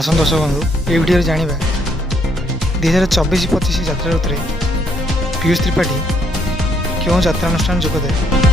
आसन दर्शक बंधु ये वीडियो जानिबा 2024-25 यात्रा ऋतु पीयूष त्रिपाठी क्यों यात्रानुष्ठान जोगदे।